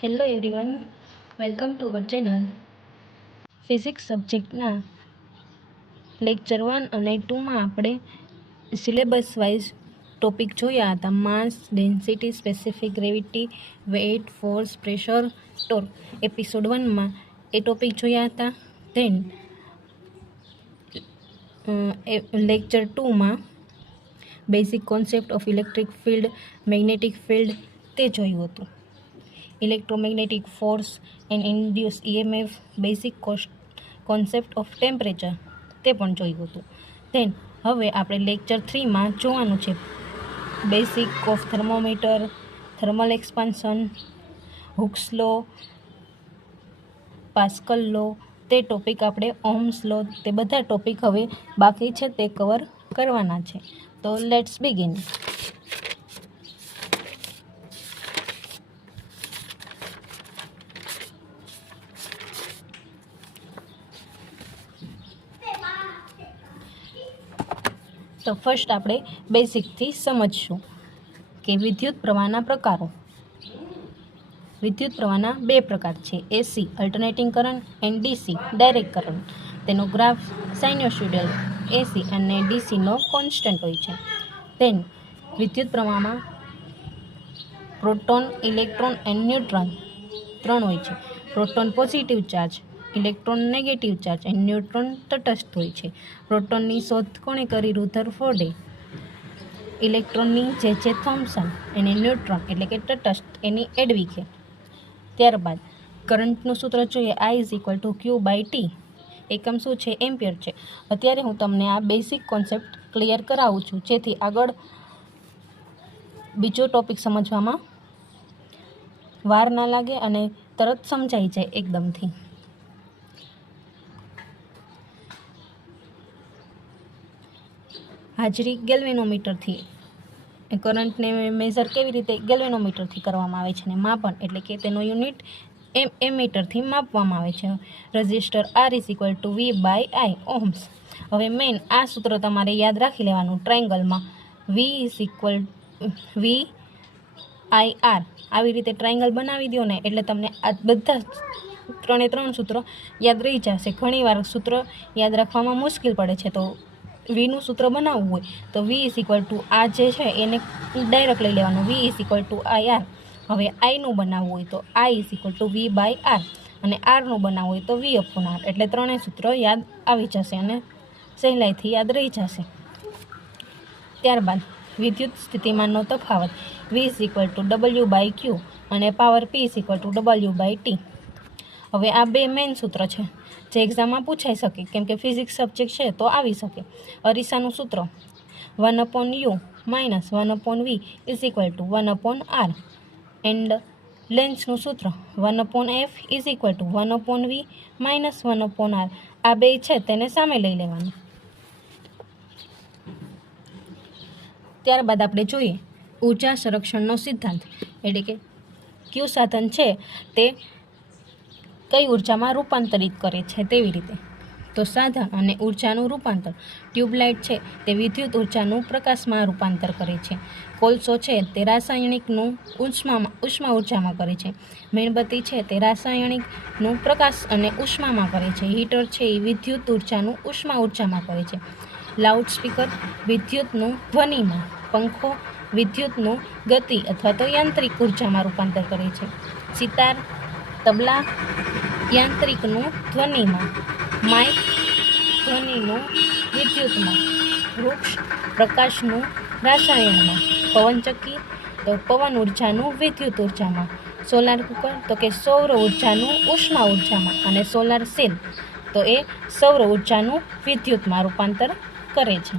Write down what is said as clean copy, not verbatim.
Hello everyone, welcome to our channel. Physics સબ્જેક્ટના lecture 1 અને 2માં આપણે સિલેબસ વાઇઝ ટોપિક જોયા હતા. Mass, density, specific gravity, weight, force, pressure, torque. Episode 1માં એ ટોપિક જોયા હતા. ધેન લેક્ચર 2માં basic concept of electric field, magnetic field તે જોયું હતું. Electromagnetic force and induce EMF, basic concept of temperature તે પણ જોયું હતું. ધેન હવે આપણે લેક્ચર 3માં જોવાનું છે basic of thermometer, thermal expansion, Hooke's law, Pascal law તે ટોપિક આપણે ઓહ્મ્સ લો તે બધા ટોપિક હવે બાકી છે તે કવર કરવાના છે. તો લેટ્સ બિગિન. તો ફર્સ્ટ આપણે બેઝિકથી સમજશું કે વિદ્યુત પ્રવાહના પ્રકારો. વિદ્યુત પ્રવાહના બે પ્રકાર છે, AC alternating current and DC direct current. તેનો ગ્રાફ સાઇનોસોઇડલ AC અને DCનો કોન્સ્ટન્ટ હોય છે. ધેન વિદ્યુત પ્રવાહમાં પ્રોટોન, ઇલેક્ટ્રોન એન્ડ ન્યુટ્રોન ત્રણ હોય છે. Proton positive charge, electron negative charge and neutron તટસ્થ હોય છે. પ્રોટોનની શોધ કોણે કરી? રુધરફોર્ડે. ઇલેક્ટ્રોનની જે થોમ્સન અને ન્યુટ્રોન એટલે કે તટસ્થ એની એડવિકે. ત્યારબાદ કરંટનું સૂત્ર જોઈએ, I=Q/T. એકમ શું છે? એમ્પિયર છે. અત્યારે હું તમને આ બેઝિક કોન્સેપ્ટ ક્લિયર કરાવું છું જેથી આગળ બીજો ટોપિક સમજવામાં વાર ના લાગે અને તરત સમજાઈ જાય એકદમથી. હાજરી ગેલ્વેનોમીટરથી કરંટને મેઝર કેવી રીતે? ગેલ્વેનોમીટરથી કરવામાં આવે છે અને માપન એટલે કે તેનો યુનિટ એમીટરથી માપવામાં આવે છે. Register R=V/I ohms. હવે મેઇન આ સૂત્ર તમારે યાદ રાખી લેવાનું. ટ્રાયંગલમાં V=VIR આવી રીતે ટ્રાયંગલ બનાવી દો ને એટલે તમને આ બધા ત્રણ સૂત્રો યાદ રહી જશે. ઘણીવાર સૂત્ર યાદ રાખવામાં મુશ્કેલ પડે છે, તો વીનું સૂત્ર બનાવવું હોય તો V= આ જે છે એને ડાયરેક્ટ લઈ લેવાનું, V=IR. હવે આઈનું બનાવવું હોય તો I=V/R અને આરનું બનાવવું હોય તો V/R. એટલે ત્રણેય સૂત્ર યાદ આવી જશે અને સહેલાઈથી યાદ રહી જશે. ત્યારબાદ વિદ્યુત સ્થિતિમાનનો તફાવત V=W/Q અને પાવર P=W/T. હવે આ બે મેઇન સૂત્ર છે જે એક્ઝામમાં પૂછાઈ શકે, કેમ કે ફિઝિક્સ સબ્જેક્ટ છે તો આવી શકે. અરીસાનું સૂત્ર 1/U - 1/V = 1/R એન્ડ લેન્સનું સૂત્ર 1/F = 1/V - 1/R. આ બે છે તેને સામે લઈ લેવાનું. ત્યારબાદ આપણે જોઈએ ઊર્જા સંરક્ષણનો સિદ્ધાંત, એટલે કે કયું સાધન છે તે કઈ ઉર્જામાં રૂપાંતરિત કરે છે તેવી રીતે. તો સાધન અને ઉર્જાનું રૂપાંતર. ટ્યુબલાઇટ છે તે વિદ્યુત ઉર્જાનું પ્રકાશમાં રૂપાંતર કરે છે. કોલસો છે તે રાસાયણિકનું ઉષ્મા ઉર્જામાં કરે છે. મીણબત્તી છે તે રાસાયણિકનું પ્રકાશ અને ઉષ્મામાં કરે છે. હીટર છે એ વિદ્યુત ઉર્જાનું ઉષ્મા ઉર્જામાં કરે છે. લાઉડસ્પીકર વિદ્યુતનું ધ્વનિમાં. પંખો વિદ્યુતનું ગતિ અથવા તો યાંત્રિક ઉર્જામાં રૂપાંતર કરે છે. સિતાર, તબલા યાંત્રિકનું ધ્વનિમાં. માઇક ધ્વનિનું વિદ્યુતમાં. વૃક્ષ પ્રકાશનું રાસાયણમાં. પવનચક્કી તો પવન ઉર્જાનું વિદ્યુત ઉર્જામાં. સોલાર કુકર તો કે સૌર ઉર્જાનું ઉષ્મા ઉર્જામાં. અને સોલાર સેલ તો એ સૌર ઉર્જાનું વિદ્યુતમાં રૂપાંતર કરે છે.